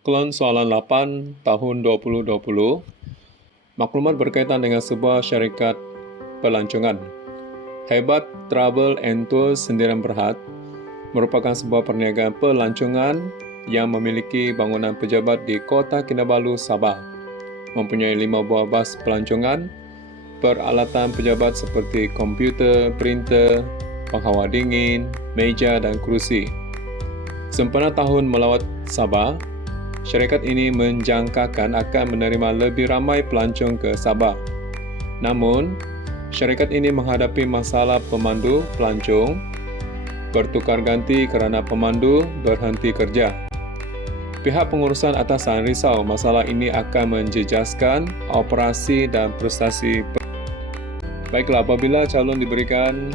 Klon soalan 8 tahun 2020, maklumat berkaitan dengan sebuah syarikat pelancongan. Hebat Travel and Tours Sendirian Berhad merupakan sebuah perniagaan pelancongan yang memiliki bangunan pejabat di Kota Kinabalu, Sabah. Mempunyai 5 buah bas pelancongan, peralatan pejabat seperti komputer, printer, penghawa dingin, meja dan kerusi. Sempena tahun melawat Sabah, syarikat ini menjangkakan akan menerima lebih ramai pelancong ke Sabah. Namun, syarikat ini menghadapi masalah pemandu pelancong bertukar ganti kerana pemandu berhenti kerja. Pihak pengurusan atasan risau masalah ini akan menjejaskan operasi dan prestasi. Baiklah, apabila calon diberikan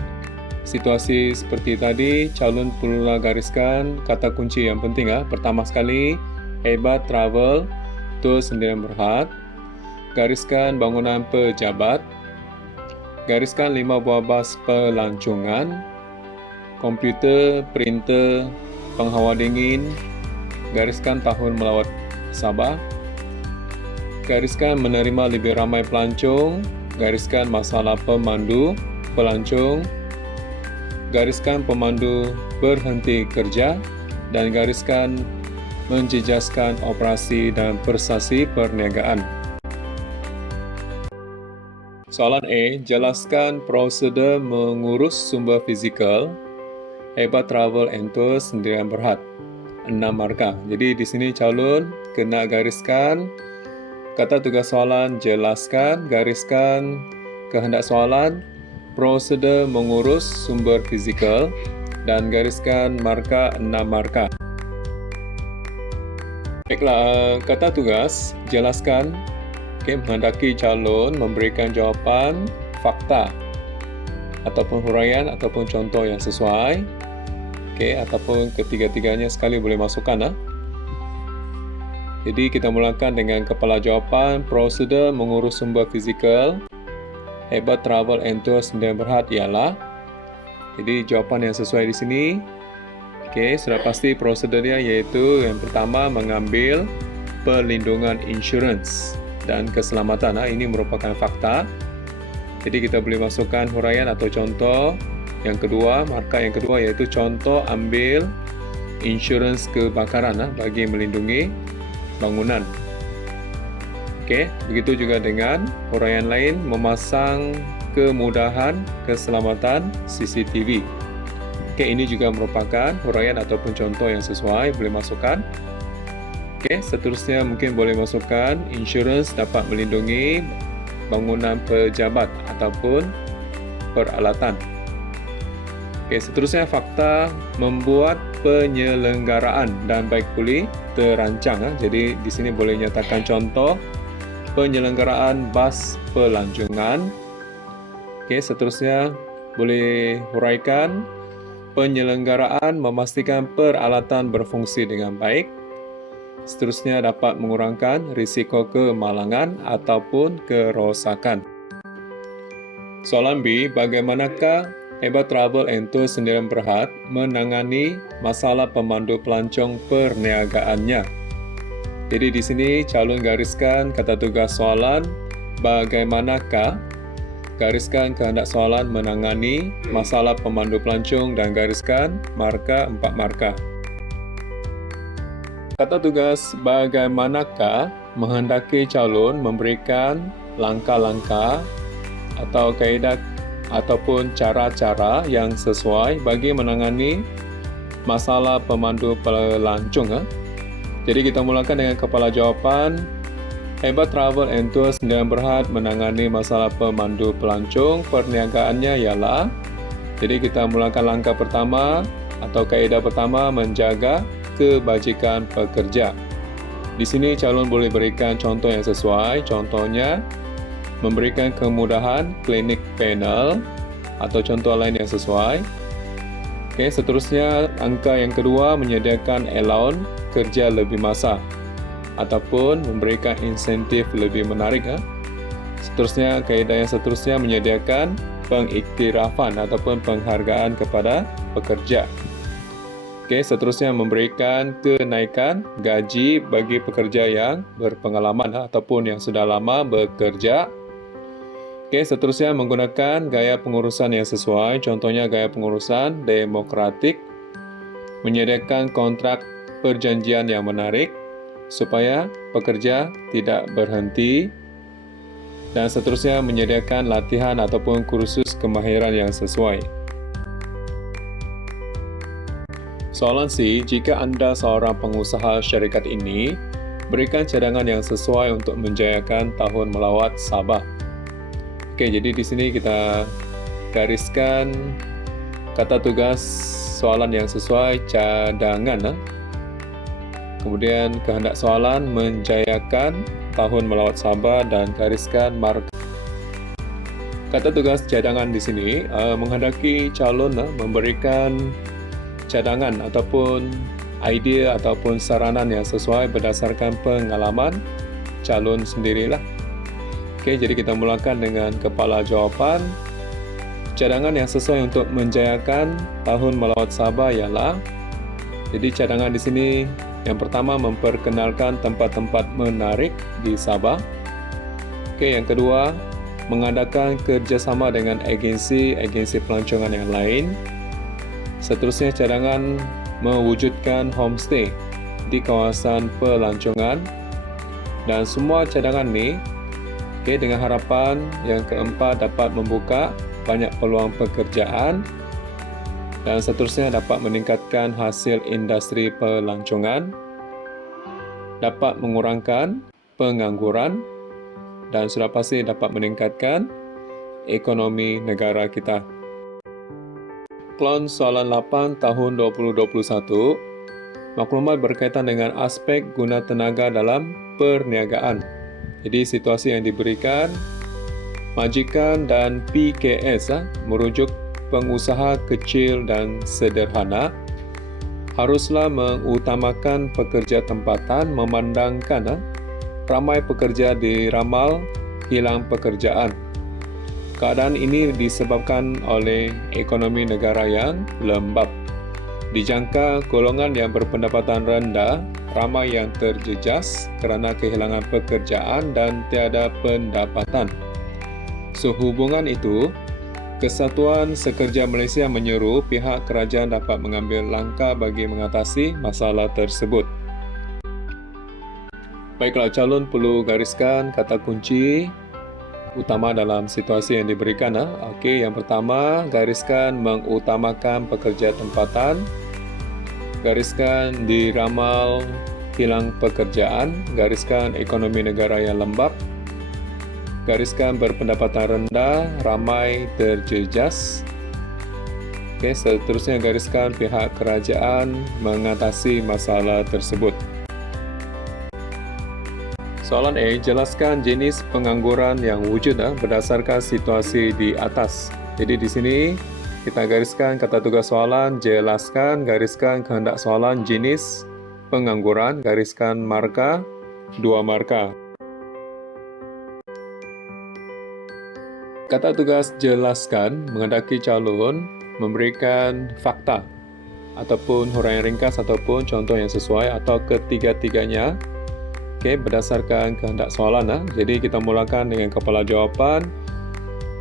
situasi seperti tadi, calon perlulah gariskan kata kunci yang penting. Pertama sekali, Hebat Travel Tours Sendirian Berhad, gariskan bangunan pejabat, gariskan 5 buah bas pelancongan, komputer, printer, penghawa dingin, gariskan tahun melawat Sabah, gariskan menerima lebih ramai pelancong, gariskan masalah pemandu pelancong, gariskan pemandu berhenti kerja, dan gariskan menjejaskan operasi dan prestasi perniagaan. Soalan A, jelaskan prosedur mengurus sumber fizikal Hebat Travel and Tours Sendirian Berhad. 6 markah. Jadi di sini calon kena gariskan kata tugas soalan, jelaskan, gariskan kehendak soalan, prosedur mengurus sumber fizikal, dan gariskan markah 6 markah. Baiklah, kata tugas, jelaskan, menghendaki calon memberikan jawapan fakta ataupun huraian ataupun contoh yang sesuai, ataupun ketiga-tiganya sekali boleh masukkan. Jadi kita mulakan dengan kepala jawapan, prosedur mengurus sumber fizikal Hebat Travel and Tours Sendirian Berhad ialah. Jadi jawapan yang sesuai di sini. Sudah pasti prosedurnya, iaitu yang pertama mengambil perlindungan insurans dan keselamatan. Ini merupakan fakta. Jadi kita boleh masukkan huraian atau contoh. Yang kedua, markah yang kedua iaitu contoh ambil insurans kebakaran bagi melindungi bangunan. Begitu juga dengan huraian lain, memasang kemudahan keselamatan CCTV. Ini juga merupakan huraian ataupun contoh yang sesuai, boleh masukkan. Seterusnya mungkin boleh masukkan insurans dapat melindungi bangunan pejabat ataupun peralatan. Seterusnya fakta membuat penyelenggaraan dan baik pulih terancang. Jadi di sini boleh nyatakan contoh penyelenggaraan bas pelancongan. Seterusnya boleh huraikan penyelenggaraan memastikan peralatan berfungsi dengan baik. Seterusnya dapat mengurangkan risiko kemalangan ataupun kerosakan. Soalan B, bagaimanakah Hebat Travel and Tours Sendirian Berhad menangani masalah pemandu pelancong perniagaannya? Jadi di sini calon gariskan kata tugas soalan, bagaimanakah, gariskan kehendak soalan menangani masalah pemandu pelancong, dan gariskan markah 4 markah. Kata tugas, bagaimanakah menghendaki calon memberikan langkah-langkah atau kaedah ataupun cara-cara yang sesuai bagi menangani masalah pemandu pelancong. Jadi kita mulakan dengan kepala jawapan, Hebat Travel and Tours Sendirian Berhad menangani masalah pemandu pelancong perniagaannya ialah. Jadi kita mulakan langkah pertama atau kaedah pertama, menjaga kebajikan pekerja. Di sini calon boleh berikan contoh yang sesuai. Contohnya memberikan kemudahan klinik panel atau contoh lain yang sesuai. Seterusnya angka yang kedua, menyediakan allowance kerja lebih masa ataupun memberikan insentif lebih menarik. Seterusnya, kaedah yang seterusnya menyediakan pengiktirafan ataupun penghargaan kepada pekerja. Okey, seterusnya memberikan kenaikan gaji bagi pekerja yang berpengalaman ataupun yang sudah lama bekerja. Okey, seterusnya menggunakan gaya pengurusan yang sesuai, contohnya gaya pengurusan demokratik, menyediakan kontrak perjanjian yang menarik supaya pekerja tidak berhenti, dan seterusnya menyediakan latihan ataupun kursus kemahiran yang sesuai. Soalan C, jika anda seorang pengusaha syarikat ini, berikan cadangan yang sesuai untuk menjayakan tahun melawat Sabah. Okey, jadi di sini kita gariskan kata tugas soalan yang sesuai, cadangan. Kemudian kehendak soalan, menjayakan tahun melawat Sabah, dan gariskan markah. Kata tugas cadangan di sini menghendaki calon memberikan cadangan ataupun idea ataupun saranan yang sesuai berdasarkan pengalaman calon sendirilah. Okey, jadi kita mulakan dengan kepala jawapan. Cadangan yang sesuai untuk menjayakan tahun melawat Sabah ialah, jadi cadangan di sini yang pertama memperkenalkan tempat-tempat menarik di Sabah. Okey, yang kedua mengadakan kerjasama dengan agensi pelancongan yang lain. Seterusnya cadangan mewujudkan homestay di kawasan pelancongan, dan semua cadangan ni dengan harapan yang keempat dapat membuka banyak peluang pekerjaan, dan seterusnya dapat meningkatkan hasil industri pelancongan, dapat mengurangkan pengangguran, dan sudah pasti dapat meningkatkan ekonomi negara kita. Klon soalan 8 tahun 2021, maklumat berkaitan dengan aspek guna tenaga dalam perniagaan. Jadi situasi yang diberikan, majikan dan PKS merujuk pengusaha kecil dan sederhana haruslah mengutamakan pekerja tempatan memandangkan ramai pekerja diramal hilang pekerjaan. Keadaan ini disebabkan oleh ekonomi negara yang lembab. Dijangka golongan yang berpendapatan rendah ramai yang terjejas kerana kehilangan pekerjaan dan tiada pendapatan. Sehubungan itu, Kesatuan Sekerja Malaysia menyeru pihak kerajaan dapat mengambil langkah bagi mengatasi masalah tersebut. Baiklah, calon perlu gariskan kata kunci utama dalam situasi yang diberikan. Okey, yang pertama, gariskan mengutamakan pekerja tempatan, gariskan diramal hilang pekerjaan, gariskan ekonomi negara yang lembab, gariskan berpendapatan rendah, ramai terjejas. Okey, seterusnya gariskan pihak kerajaan mengatasi masalah tersebut. Soalan A, jelaskan jenis pengangguran yang wujud berdasarkan situasi di atas. Jadi di sini kita gariskan kata tugas soalan, jelaskan, gariskan kehendak soalan, jenis pengangguran, gariskan markah, 2 markah. Kata tugas jelaskan menghendaki calon memberikan fakta ataupun huraian ringkas ataupun contoh yang sesuai atau ketiga-tiganya. Okey, berdasarkan kehendak soalan. Jadi kita mulakan dengan kepala jawapan.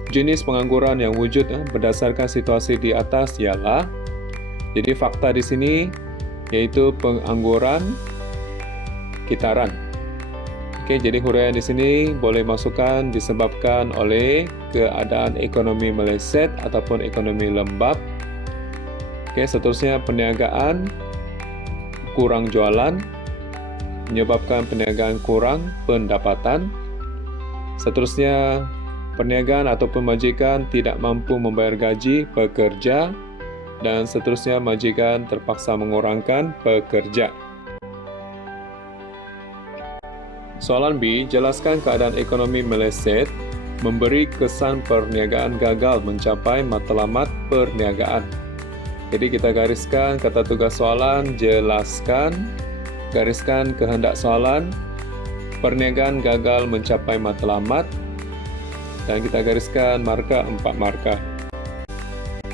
Jenis pengangguran yang wujud berdasarkan situasi di atas ialah, jadi fakta di sini iaitu pengangguran kitaran. Okey, jadi huraian di sini boleh masukkan disebabkan oleh keadaan ekonomi meleset ataupun ekonomi lembab. Okey, seterusnya perniagaan kurang jualan menyebabkan perniagaan kurang pendapatan. Seterusnya, perniagaan ataupun majikan tidak mampu membayar gaji pekerja, dan seterusnya majikan terpaksa mengurangkan pekerja. Soalan B, jelaskan keadaan ekonomi meleset memberi kesan perniagaan gagal mencapai matlamat perniagaan. Jadi kita gariskan kata tugas soalan, jelaskan, gariskan kehendak soalan, perniagaan gagal mencapai matlamat, dan kita gariskan markah 4 markah.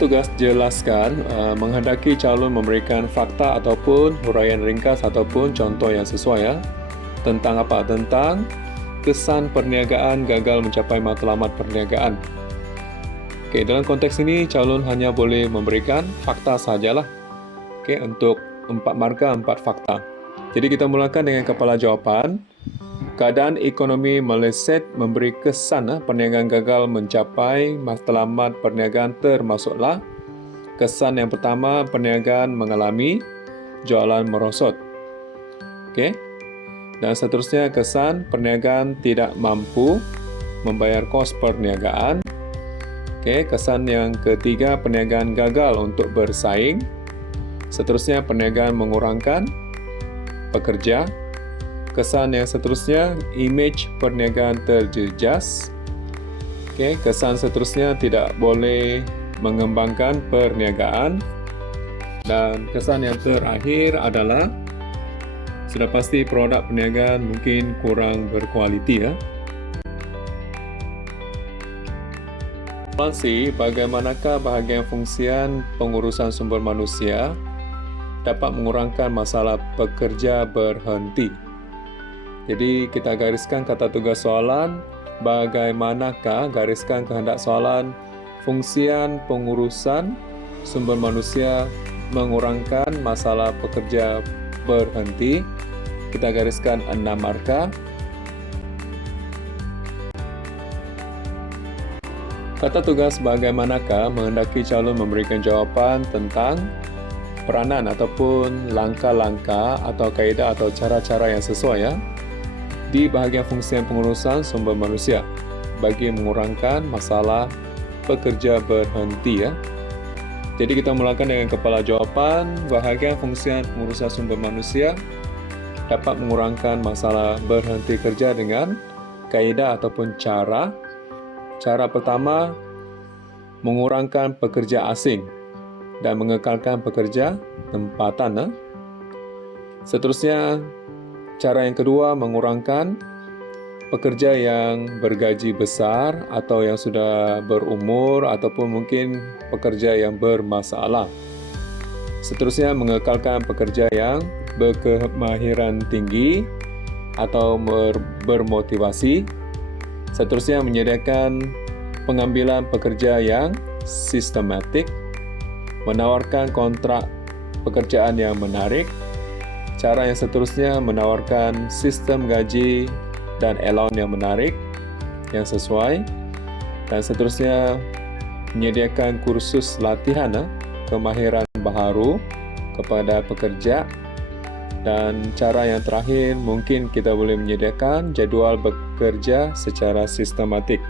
tugas jelaskan menghendaki calon memberikan fakta ataupun huraian ringkas ataupun contoh yang sesuai ya. Tentang apa? Tentang kesan perniagaan gagal mencapai matlamat perniagaan. Okey, dalam konteks ini calon hanya boleh memberikan fakta sajalah. Okey, untuk 4 markah 4 fakta. Jadi kita mulakan dengan kepala jawapan. Keadaan ekonomi meleset memberi kesan perniagaan gagal mencapai matlamat perniagaan termasuklah kesan yang pertama, perniagaan mengalami jualan merosot. Okey. Dan seterusnya kesan perniagaan tidak mampu membayar kos perniagaan. Okey, kesan yang ketiga perniagaan gagal untuk bersaing. Seterusnya perniagaan mengurangkan pekerja. Kesan yang seterusnya, imej perniagaan terjejas. Okey, kesan seterusnya tidak boleh mengembangkan perniagaan. Dan kesan yang terakhir adalah sudah pasti produk perniagaan mungkin kurang berkualiti ya. Bagaimanakah bahagian fungsian pengurusan sumber manusia dapat mengurangkan masalah pekerja berhenti? Jadi kita gariskan kata tugas soalan, bagaimanakah, gariskan kehendak soalan, fungsian pengurusan sumber manusia mengurangkan masalah pekerja berhenti. Kita gariskan 6 markah. Kata tugas bagaimanakah menghendaki calon memberikan jawapan tentang peranan ataupun langkah-langkah atau kaedah atau cara-cara yang sesuai ya, di bahagian fungsian pengurusan sumber manusia bagi mengurangkan masalah pekerja berhenti ya. Jadi kita mulakan dengan kepala jawapan. Bahagian fungsian pengurusan sumber manusia dapat mengurangkan masalah berhenti kerja dengan kaedah ataupun cara. Cara pertama, mengurangkan pekerja asing dan mengekalkan pekerja tempatan. Seterusnya, cara yang kedua, mengurangkan pekerja yang bergaji besar atau yang sudah berumur ataupun mungkin pekerja yang bermasalah. Seterusnya, mengekalkan pekerja yang berkemahiran tinggi atau bermotivasi. Seterusnya, menyediakan pengambilan pekerja yang sistematik, menawarkan kontrak pekerjaan yang menarik. Cara yang seterusnya, menawarkan sistem gaji dan allowance yang menarik, yang sesuai. Dan seterusnya, menyediakan kursus latihan kemahiran baharu kepada pekerja. Dan cara yang terakhir, mungkin kita boleh menyediakan jadual bekerja secara sistematik.